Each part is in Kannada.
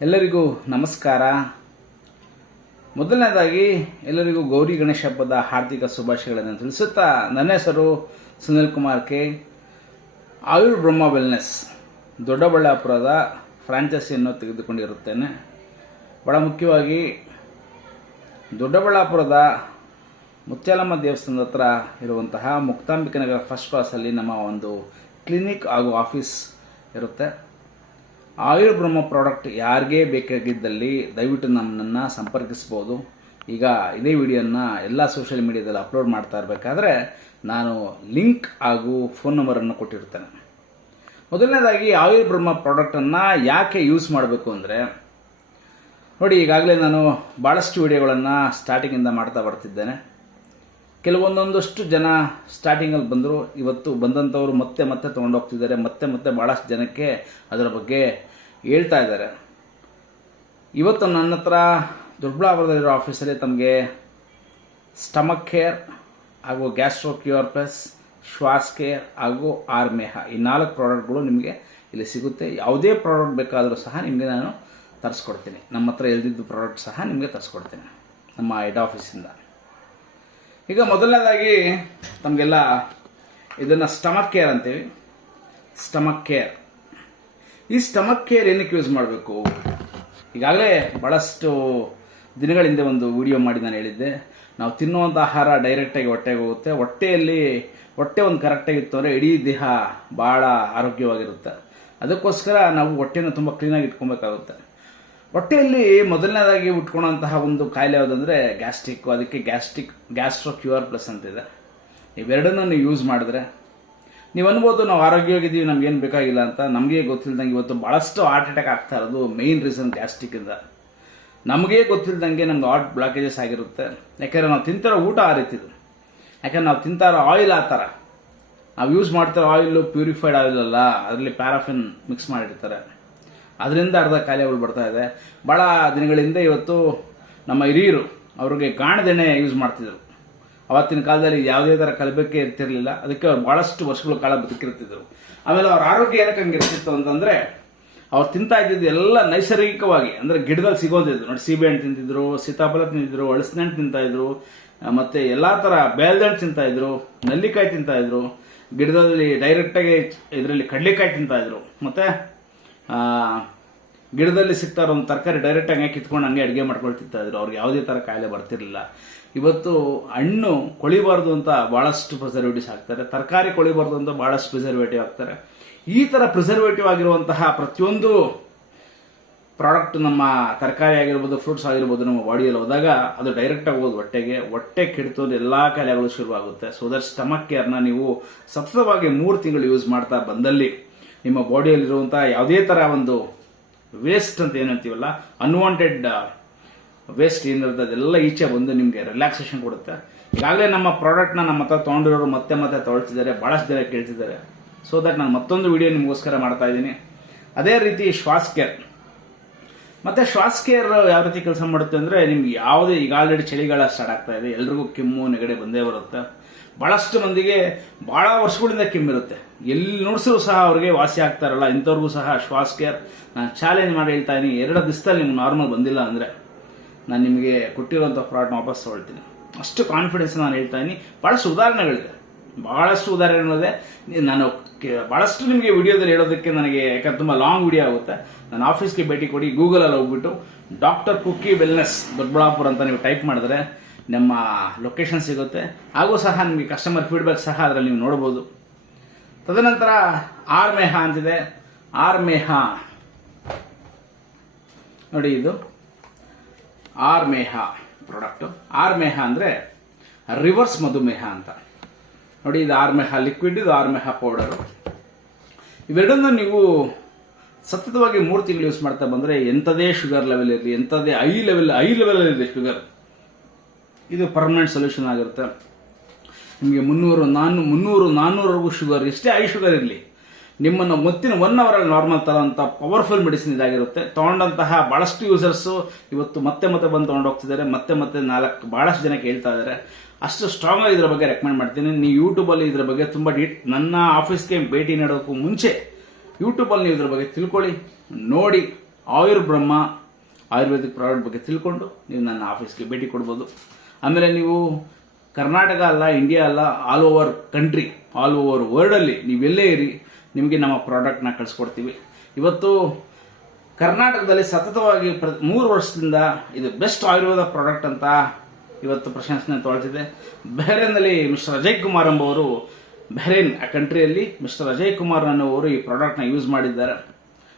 ಎಲ್ಲರಿಗೂ ನಮಸ್ಕಾರ. ಮೊದಲನೇದಾಗಿ ಎಲ್ಲರಿಗೂ ಗೌರಿ ಗಣೇಶ ಹಬ್ಬದ ಹಾರ್ದಿಕ ಶುಭಾಶಯಗಳನ್ನು ತಿಳಿಸುತ್ತಾ, ನನ್ನ ಹೆಸರು ಸುನಿಲ್ ಕುಮಾರ್ ಕೆ. ಆಯುರ್ ಬ್ರಹ್ಮ ವೆಲ್ನೆಸ್ ದೊಡ್ಡಬಳ್ಳಾಪುರದ ಫ್ರಾಂಚೈಸಿಯನ್ನು ತೆಗೆದುಕೊಂಡಿರುತ್ತೇನೆ. ಬಹಳ ಮುಖ್ಯವಾಗಿ ದೊಡ್ಡಬಳ್ಳಾಪುರದ ಮುತ್ಯಾಲಮ್ಮ ದೇವಸ್ಥಾನದ ಹತ್ರ ಇರುವಂತಹ ಮುಕ್ತಾಂಬಿಕೆ ನಗರ ಫಸ್ಟ್ ಕ್ಲಾಸಲ್ಲಿ ನಮ್ಮ ಒಂದು ಕ್ಲಿನಿಕ್ ಹಾಗೂ ಆಫೀಸ್ ಇರುತ್ತೆ. ಆಯುರ್ ಬ್ರಹ್ಮ ಪ್ರಾಡಕ್ಟ್ ಯಾರಿಗೇ ಬೇಕಾಗಿದ್ದಲ್ಲಿ ದಯವಿಟ್ಟು ನಮ್ಮನ್ನು ಸಂಪರ್ಕಿಸ್ಬೋದು. ಈಗ ಇದೇ ವಿಡಿಯೋನ ಎಲ್ಲ ಸೋಷಿಯಲ್ ಮೀಡಿಯಾದಲ್ಲಿ ಅಪ್ಲೋಡ್ ಮಾಡ್ತಾ ಇರಬೇಕಾದ್ರೆ ನಾನು ಲಿಂಕ್ ಹಾಗೂ ಫೋನ್ ನಂಬರನ್ನು ಕೊಟ್ಟಿರ್ತೇನೆ. ಮೊದಲನೇದಾಗಿ ಆಯುರ್ ಬ್ರಹ್ಮ ಪ್ರಾಡಕ್ಟನ್ನು ಯಾಕೆ ಯೂಸ್ ಮಾಡಬೇಕು ಅಂದರೆ, ನೋಡಿ, ಈಗಾಗಲೇ ನಾನು ಭಾಳಷ್ಟು ವಿಡಿಯೋಗಳನ್ನು ಸ್ಟಾರ್ಟಿಂಗಿಂದ ಮಾಡ್ತಾ ಬರ್ತಿದ್ದೇನೆ. ಕೆಲವೊಂದೊಂದಷ್ಟು ಜನ ಸ್ಟಾರ್ಟಿಂಗಲ್ಲಿ ಬಂದರು, ಇವತ್ತು ಬಂದಂಥವರು ಮತ್ತೆ ಮತ್ತೆ ತೊಗೊಂಡೋಗ್ತಿದ್ದಾರೆ, ಮತ್ತೆ ಭಾಳಷ್ಟು ಜನಕ್ಕೆ ಅದರ ಬಗ್ಗೆ ಹೇಳ್ತಾ ಇದ್ದಾರೆ. ಇವತ್ತು ನನ್ನ ಹತ್ರ ದೊಡ್ಡಬಳ್ಳಾಪುರದಲ್ಲಿರೋ ಆಫೀಸಲ್ಲಿ ತಮಗೆ ಸ್ಟಮಕ್ ಕೇರ್ ಹಾಗೂ ಗ್ಯಾಸ್ಟ್ರೋ ಕ್ಯೂರ್ ಪ್ಲಸ್, ಶ್ವಾಸ್ ಕೇರ್ ಹಾಗೂ ಆರ್ಮೇಹ ಈ 4 ಪ್ರಾಡಕ್ಟ್ಗಳು ನಿಮಗೆ ಇಲ್ಲಿ ಸಿಗುತ್ತೆ. ಯಾವುದೇ ಪ್ರಾಡಕ್ಟ್ ಬೇಕಾದರೂ ಸಹ ನಿಮಗೆ ನಾನು ತರಿಸ್ಕೊಡ್ತೀನಿ. ನಮ್ಮ ಹತ್ರ ಎಲ್ದಿದ್ದು ಪ್ರಾಡಕ್ಟ್ ಸಹ ನಿಮಗೆ ತರಿಸ್ಕೊಡ್ತೀನಿ ನಮ್ಮ ಹೆಡ್ ಆಫೀಸಿಂದ. ಈಗ ಮೊದಲನೇದಾಗಿ ತಮಗೆಲ್ಲ ಇದನ್ನು ಸ್ಟಮಕ್ ಕೇರ್ ಅಂತೀವಿ. ಸ್ಟಮಕ್ ಕೇರ್, ಈ ಸ್ಟಮಕ್ ಕೇರ್ ಏನಕ್ಕೆ ಯೂಸ್ ಮಾಡಬೇಕು? ಈಗಾಗಲೇ ಭಾಳಷ್ಟು ದಿನಗಳ ಹಿಂದೆ ಒಂದು ವಿಡಿಯೋ ಮಾಡಿ ನಾನು ಹೇಳಿದ್ದೆ, ನಾವು ತಿನ್ನುವಂಥ ಆಹಾರ ಡೈರೆಕ್ಟಾಗಿ ಹೊಟ್ಟೆಗೆ ಹೋಗುತ್ತೆ. ಹೊಟ್ಟೆ ಒಂದು ಕರೆಕ್ಟಾಗಿತ್ತು ಅಂದರೆ ಇಡೀ ದೇಹ ಭಾಳ ಆರೋಗ್ಯವಾಗಿರುತ್ತೆ. ಅದಕ್ಕೋಸ್ಕರ ನಾವು ಹೊಟ್ಟೆನ ತುಂಬ ಕ್ಲೀನಾಗಿ ಇಟ್ಕೊಬೇಕಾಗುತ್ತೆ. ಹೊಟ್ಟೆಯಲ್ಲಿ ಮೊದಲನೇದಾಗಿ ಉಟ್ಕೊಳ್ಳೋಂತಹ ಒಂದು ಕಾಯಿಲೆ ಯಾವುದಂದರೆ ಗ್ಯಾಸ್ಟ್ರಿಕ್. ಅದಕ್ಕೆ ಗ್ಯಾಸ್ಟ್ರೋ ಕ್ಯೂರ್ ಪ್ಲಸ್ ಅಂತಿದೆ. ಇವೆರಡನ್ನೂ ನೀವು ಯೂಸ್ ಮಾಡಿದ್ರೆ ನೀವು ಅನ್ಬೋದು ನಾವು ಆರೋಗ್ಯವಾಗಿದ್ದೀವಿ, ನಮಗೇನು ಬೇಕಾಗಿಲ್ಲ ಅಂತ. ನಮಗೆ ಗೊತ್ತಿಲ್ದಂಗೆ ಇವತ್ತು ಭಾಳಷ್ಟು ಹಾರ್ಟ್ ಅಟ್ಯಾಕ್ ಆಗ್ತಾ ಇರೋದು ಮೇಯ್ನ್ ರೀಸನ್ ಗ್ಯಾಸ್ಟ್ರಿಕ್ಕಿಂದ. ನಮಗೇ ಗೊತ್ತಿಲ್ದಂಗೆ ನಮ್ಗೆ ಹಾರ್ಟ್ ಬ್ಲಾಕೇಜಸ್ ಆಗಿರುತ್ತೆ. ಯಾಕೆಂದರೆ ನಾವು ತಿಂತಾರೋ ಊಟ ಆ ರೀತಿದು. ಯಾಕೆಂದ್ರೆ ನಾವು ತಿಂತಾರೋ ಆಯಿಲ್ ಆ ಥರ. ನಾವು ಯೂಸ್ ಮಾಡ್ತಾರೋ ಆಯಿಲು ಪ್ಯೂರಿಫೈಡ್ ಆಯಿಲ್ ಅಲ್ಲ, ಅದರಲ್ಲಿ ಪ್ಯಾರಾಫಿನ್ ಮಿಕ್ಸ್ ಮಾಡಿರ್ತಾರೆ. ಅದರಿಂದ ಅರ್ಧ ಕಾಯಿಲೆಗಳು ಬರ್ತಾ ಇದೆ. ಭಾಳ ದಿನಗಳಿಂದ ಇವತ್ತು ನಮ್ಮ ಹಿರಿಯರು ಅವ್ರಿಗೆ ಗಾಣದೆಣ್ಣೆ ಯೂಸ್ ಮಾಡ್ತಿದ್ರು. ಅವತ್ತಿನ ಕಾಲದಲ್ಲಿ ಯಾವುದೇ ಥರ ಕಲಬೆಕ್ಕೆ ಇರ್ತಿರ್ಲಿಲ್ಲ. ಅದಕ್ಕೆ ಅವ್ರು ಭಾಳಷ್ಟು ವರ್ಷಗಳ ಕಾಲ ಬದುಕಿರ್ತಿದ್ರು. ಆಮೇಲೆ ಅವ್ರ ಆರೋಗ್ಯ ಏನಕ್ಕೆ ಹಂಗೆ ಇರ್ತಿತ್ತು ಅಂತಂದರೆ, ಅವ್ರು ತಿಂತಾ ಇದ್ದಿದ್ದು ಎಲ್ಲ ನೈಸರ್ಗಿಕವಾಗಿ, ಅಂದರೆ ಗಿಡದಲ್ಲಿ ಸಿಗೋದಿದ್ದು. ನೋಡಿ, ಸೀಬೆಹಣ್ಣು ತಿಂತಿದ್ರು, ಸೀತಾಫಲ ತಿಂತಿದ್ರು, ಹಳಸಿನ ಹಣ್ಣು ತಿಂತಾಯಿದ್ರು, ಮತ್ತು ಎಲ್ಲ ಥರ ಬೇಲ್ದಣ್ಣು ತಿಂತಾಯಿದ್ರು, ನೆಲ್ಲಿಕಾಯಿ ತಿಂತಾಯಿದ್ರು, ಗಿಡದಲ್ಲಿ ಡೈರೆಕ್ಟಾಗಿ ಇದರಲ್ಲಿ ಕಡಲೆಕಾಯಿ ತಿಂತಾಯಿದ್ರು, ಮತ್ತು ಗಿಡದಲ್ಲಿ ಸಿಗ್ತಾ ಇರೋ ಒಂದು ತರಕಾರಿ ಡೈರೆಕ್ಟಾಗಿ ಹಂಗೆ ಕಿತ್ಕೊಂಡು ಹಂಗೆ ಅಡುಗೆ ಮಾಡ್ಕೊಂಡು ತಿಂತಾಯಿದ್ರು. ಅವ್ರಿಗೆ ಯಾವುದೇ ಥರ ಕಾಯಿಲೆ ಬರ್ತಿರಲಿಲ್ಲ. ಇವತ್ತು ಹಣ್ಣು ಕೊಳಿಬಾರ್ದು ಅಂತ ಭಾಳಷ್ಟು ಪ್ರಿಸರ್ವೇಟಿವ್ಸ್ ಹಾಕ್ತಾರೆ, ತರಕಾರಿ ಕೊಳಿಬಾರ್ದು ಅಂತ ಭಾಳಷ್ಟು ಪ್ರಿಸರ್ವೇಟಿವ್ ಹಾಕ್ತಾರೆ. ಈ ಥರ ಪ್ರಿಸರ್ವೇಟಿವ್ ಆಗಿರುವಂತಹ ಪ್ರತಿಯೊಂದು ಪ್ರಾಡಕ್ಟ್ ನಮ್ಮ ತರಕಾರಿ ಆಗಿರ್ಬೋದು, ಫ್ರೂಟ್ಸ್ ಆಗಿರ್ಬೋದು, ನಮ್ಮ ಬಾಡಿಯಲ್ಲಿ ಹೋದಾಗ ಅದು ಡೈರೆಕ್ಟಾಗಿ ಹೋಗೋದು ಹೊಟ್ಟೆ ಕೆಡ್ತು ಅಂದರೆ ಎಲ್ಲ ಕಾಯಿಲೆಗಳು ಶುರುವಾಗುತ್ತೆ. ಸೊ ದಟ್ ಸ್ಟಮಕ್ ಕೇರ್ನ ನೀವು ಸತತವಾಗಿ 3 ತಿಂಗಳು ಯೂಸ್ ಮಾಡ್ತಾ ಬಂದಲ್ಲಿ ನಿಮ್ಮ ಬಾಡಿಯಲ್ಲಿರುವಂಥ ಯಾವುದೇ ಥರ ಒಂದು ವೇಸ್ಟ್ ಅಂತ ಏನಂತೀವಲ್ಲ, ಅನ್ವಾಂಟೆಡ್ ವೇಸ್ಟ್ ಏನಿರುತ್ತೆ ಅದೆಲ್ಲ ಈಚೆ ಬಂದು ನಿಮಗೆ ರಿಲ್ಯಾಕ್ಸೇಷನ್ ಕೊಡುತ್ತೆ. ಈಗಾಗಲೇ ನಮ್ಮ ಪ್ರಾಡಕ್ಟ್ನ ನಮ್ಮ ಹತ್ರ ತೊಗೊಂಡಿರೋರು ಮತ್ತೆ ತೊಗೊಳ್ತಿದ್ದಾರೆ, ಭಾಳಷ್ಟು ಜನ ಕೇಳ್ತಿದ್ದಾರೆ. ಸೊ ದಟ್ ನಾನು ಮತ್ತೊಂದು ವಿಡಿಯೋ ನಿಮಗೋಸ್ಕರ ಮಾಡ್ತಾ ಇದ್ದೀನಿ. ಅದೇ ರೀತಿ ಶ್ವಾಸ್ ಕೇರ್. ಮತ್ತು ಶ್ವಾಸ್ ಕೇರ್ ಯಾವ ರೀತಿ ಕೆಲಸ ಮಾಡುತ್ತೆ ಅಂದರೆ, ನಿಮ್ಗೆ ಯಾವುದೇ ಈಗ ಆಲ್ರೆಡಿ ಚಳಿಗಾಲ ಸ್ಟಾರ್ಟ್ ಆಗ್ತಾ ಇದೆ, ಎಲ್ರಿಗೂ ಕೆಮ್ಮು ನೆಗಡಿ ಬಂದೇ ಬರುತ್ತೆ. ಭಾಳಷ್ಟು ಮಂದಿಗೆ ಭಾಳ ವರ್ಷಗಳಿಂದ ಕೆಮ್ಮಿರುತ್ತೆ, ಎಲ್ಲಿ ನೋಡಿಸಿದ್ರು ಸಹ ಅವ್ರಿಗೆ ವಾಸಿ ಆಗ್ತಾ ಇರಲ್ಲ. ಇಂಥವ್ರಿಗೂ ಸಹ ಶ್ವಾಸ್ ಕೇರ್ ನಾನು ಚಾಲೆಂಜ್ ಮಾಡಿ ಹೇಳ್ತಾ ಇದ್ದೀನಿ. 2 ದಿವಸದಲ್ಲಿ ನಿಮ್ಗೆ ನಾರ್ಮಲ್ ಬಂದಿಲ್ಲ ಅಂದರೆ ನಾನು ನಿಮಗೆ ಕೊಟ್ಟಿರೋಂಥ ಪ್ರಾಡಕ್ಟ್ನ ವಾಪಸ್ ತೊಗೊಳ್ತೀನಿ. ಅಷ್ಟು ಕಾನ್ಫಿಡೆನ್ಸ್ ನಾನು ಹೇಳ್ತಾ ಇದ್ದೀನಿ. ಭಾಳಷ್ಟು ಉದಾಹರಣೆಗಳಿದೆ. ನಾನು ಭಾಳಷ್ಟು ನಿಮಗೆ ವಿಡಿಯೋದಲ್ಲಿ ಹೇಳೋದಕ್ಕೆ ನನಗೆ, ಯಾಕಂದ್ರೆ ತುಂಬ ಲಾಂಗ್ ವಿಡಿಯೋ ಆಗುತ್ತೆ. ನನ್ನ ಆಫೀಸ್ಗೆ ಭೇಟಿ ಕೊಡಿ, ಗೂಗಲಲ್ಲಿ ಹೋಗ್ಬಿಟ್ಟು ಡಾಕ್ಟರ್ ಕುಕ್ಕಿ ವೆಲ್ನೆಸ್ ದೊಡ್ಡಬಳ್ಳಾಪುರ ಅಂತ ನೀವು ಟೈಪ್ ಮಾಡಿದ್ರೆ ನಮ್ಮ ಲೊಕೇಶನ್ ಸಿಗುತ್ತೆ. ಹಾಗೂ ಸಹ ನಿಮಗೆ ಕಸ್ಟಮರ್ ಫೀಡ್ಬ್ಯಾಕ್ ಸಹ ಅದರಲ್ಲಿ ನೀವು ನೋಡ್ಬೋದು. ತದನಂತರ ಆರ್ಮೇಹ ಅಂತಿದೆ. ಆರ್ಮೇಹ ನೋಡಿ, ಇದು ಆರ್ಮೇಹ ಪ್ರಾಡಕ್ಟು. ಆರ್ಮೇಹ ಅಂದರೆ ರಿವರ್ಸ್ ಮಧುಮೇಹ ಅಂತ. ನೋಡಿ, ಇದು ಆರ್ಮೇಹ ಲಿಕ್ವಿಡ್, ಇದು ಆರ್ಮೇಹ ಪೌಡರು. ಇವೆರಡನ್ನು ನೀವು ಸತತವಾಗಿ 3 ತಿಂಗಳು ಯೂಸ್ ಮಾಡ್ತಾ ಬಂದರೆ ಎಂಥದೇ ಶುಗರ್ ಲೆವೆಲ್ ಇರಲಿ, ಎಂಥದೇ ಐ ಲೆವೆಲ್ ಇದೆ ಶುಗರ್, ಇದು ಪರ್ಮನೆಂಟ್ ಸೊಲ್ಯೂಷನ್ ಆಗಿರುತ್ತೆ. ನಿಮಗೆ 300-400 ಶುಗರ್, ಎಷ್ಟೇ ಐ ಶುಗರ್ ಇರಲಿ, ನಿಮ್ಮನ್ನು ಮತ್ತಿನ 1 ಅವರಲ್ಲಿ ನಾರ್ಮಲ್ ತರೋಂಥ ಪವರ್ಫುಲ್ ಮೆಡಿಸಿನ್ ಇದಾಗಿರುತ್ತೆ. ತೊಗೊಂಡಂತಹ ಭಾಳಷ್ಟು ಯೂಸರ್ಸು ಇವತ್ತು ಮತ್ತೆ ಬಂದು ತೊಗೊಂಡು ಹೋಗ್ತಿದ್ದಾರೆ. ಮತ್ತೆ ಭಾಳಷ್ಟು ಜನಕ್ಕೆ ಹೇಳ್ತಾ ಇದ್ದಾರೆ. ಅಷ್ಟು ಸ್ಟ್ರಾಂಗ್ ಆಗಿ ಇದ್ರ ಬಗ್ಗೆ ರೆಕಮೆಂಡ್ ಮಾಡ್ತೀನಿ. ನೀವು ಯೂಟ್ಯೂಬಲ್ಲಿ ಇದ್ರ ಬಗ್ಗೆ ತುಂಬ ನನ್ನ ಆಫೀಸ್ಗೆ ಭೇಟಿ ನೀಡೋಕ್ಕೂ ಮುಂಚೆ ಯೂಟ್ಯೂಬಲ್ಲಿ ನೀವು ಇದ್ರ ಬಗ್ಗೆ ತಿಳ್ಕೊಳ್ಳಿ, ನೋಡಿ, ಆಯುರ್ಬ್ರಹ್ಮ ಆಯುರ್ವೇದಿಕ್ ಪ್ರಾಡಕ್ಟ್ ಬಗ್ಗೆ ತಿಳ್ಕೊಂಡು ನೀವು ನನ್ನ ಆಫೀಸ್ಗೆ ಭೇಟಿ ಕೊಡ್ಬೋದು. ಆಮೇಲೆ ನೀವು ಕರ್ನಾಟಕ ಅಲ್ಲ, ಇಂಡಿಯಾ ಅಲ್ಲ, all over country, all over ವರ್ಲ್ಡಲ್ಲಿ ನೀವೆಲ್ಲೇ ಇರಿ, ನಿಮಗೆ ನಮ್ಮ ಪ್ರಾಡಕ್ಟ್ನ ಕಳಿಸ್ಕೊಡ್ತೀವಿ. ಇವತ್ತು ಕರ್ನಾಟಕದಲ್ಲಿ ಸತತವಾಗಿ 3 ವರ್ಷದಿಂದ ಇದು ಬೆಸ್ಟ್ ಆಯುರ್ವೇದ ಪ್ರಾಡಕ್ಟ್ ಅಂತ ಇವತ್ತು ಪ್ರಶಂಸನೆ ತೊಗೊಳ್ತಿದೆ. ಬಹ್ರೇನ್ನಲ್ಲಿ ಮಿಸ್ಟರ್ ಅಜಯ್ ಕುಮಾರ್ ಎಂಬುವರು, ಬಹ್ರೇನ್ ಆ ಕಂಟ್ರಿಯಲ್ಲಿ ಮಿಸ್ಟರ್ ಅಜಯ್ ಕುಮಾರ್ ಅನ್ನೋವರು ಈ ಪ್ರಾಡಕ್ಟ್ನ ಯೂಸ್ ಮಾಡಿದ್ದಾರೆ.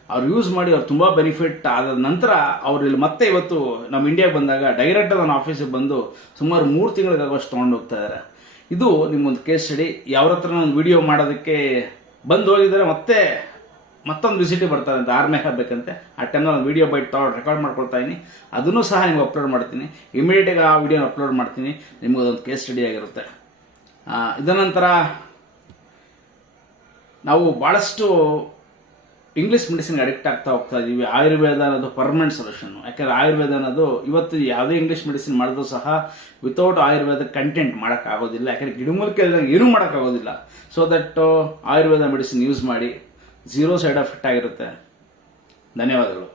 ಅವ್ರು ಯೂಸ್ ಮಾಡಿ ಅವ್ರು ತುಂಬ ಬೆನಿಫಿಟ್ ಆದ ನಂತರ ಅವ್ರು ಇಲ್ಲಿ ಮತ್ತೆ ಇವತ್ತು ನಮ್ಮ ಇಂಡಿಯಾಗೆ ಬಂದಾಗ ಡೈರೆಕ್ಟ್ ನನ್ನ ಆಫೀಸಿಗೆ ಬಂದು ಸುಮಾರು 3 ತಿಂಗಳಿಗಾಗುವಷ್ಟು ತೊಗೊಂಡು ಹೋಗ್ತಾ ಇದ್ದಾರೆ. ಇದು ನಿಮ್ಮೊಂದು ಕೇಸ್ ಸ್ಟಡಿ. ಯಾವ ಹತ್ರ ಒಂದು ವಿಡಿಯೋ ಮಾಡೋದಕ್ಕೆ ಬಂದು ಹೋಗಿದ್ದಾರೆ, ಮತ್ತೊಂದು ವಿಸಿಟಿಗೆ ಬರ್ತಾರೆ ಅಂತ ಆರ್ಮೆ ಆಗಬೇಕಂತೆ. ಆ ಟೈಮ್ನಲ್ಲಿ ಒಂದು ವಿಡಿಯೋ ಬೈಟ್ ರೆಕಾರ್ಡ್ ಮಾಡ್ಕೊಳ್ತಾ ಇದ್ದೀನಿ, ಅದನ್ನು ಸಹ ನಿಮ್ಗೆ ಅಪ್ಲೋಡ್ ಮಾಡ್ತೀನಿ. ಇಮಿಡಿಯೇಟಾಗಿ ಆ ವಿಡಿಯೋನ ಅಪ್ಲೋಡ್ ಮಾಡ್ತೀನಿ. ನಿಮ್ಗೆ ಅದೊಂದು ಕೇಸ್ ಸ್ಟಡಿ ಆಗಿರುತ್ತೆ. ಇದರ ನಂತರ ನಾವು ಭಾಳಷ್ಟು ಇಂಗ್ಲೀಷ್ ಮೆಡಿಸಿನ್ಗೆ ಅಡಿಕ್ಟ್ ಆಗ್ತಾ ಹೋಗ್ತಾ ಇದ್ದೀವಿ. ಆಯುರ್ವೇದ ಅನ್ನೋದು ಪರ್ಮನೆಂಟ್ ಸೊಲ್ಯೂಷನ್. ಯಾಕಂದರೆ ಆಯುರ್ವೇದ ಅನ್ನೋದು ಇವತ್ತು ಯಾವುದೇ ಇಂಗ್ಲೀಷ್ ಮೆಡಿಸಿನ್ ಮಾಡಿದ್ರು ಸಹ ವಿತೌಟ್ ಆಯುರ್ವೇದ ಕಂಟೆಂಟ್ ಮಾಡೋಕ್ಕಾಗೋದಿಲ್ಲ. ಯಾಕಂದರೆ ಗಿಡಮೂಲಿಕೆ ಏನೂ ಮಾಡೋಕ್ಕಾಗೋದಿಲ್ಲ. So that Ayurveda medicine use ಮಾಡಿ, 0 ಸೈಡ್ ಎಫೆಕ್ಟ್ ಆಗಿರುತ್ತೆ. ಧನ್ಯವಾದಗಳು.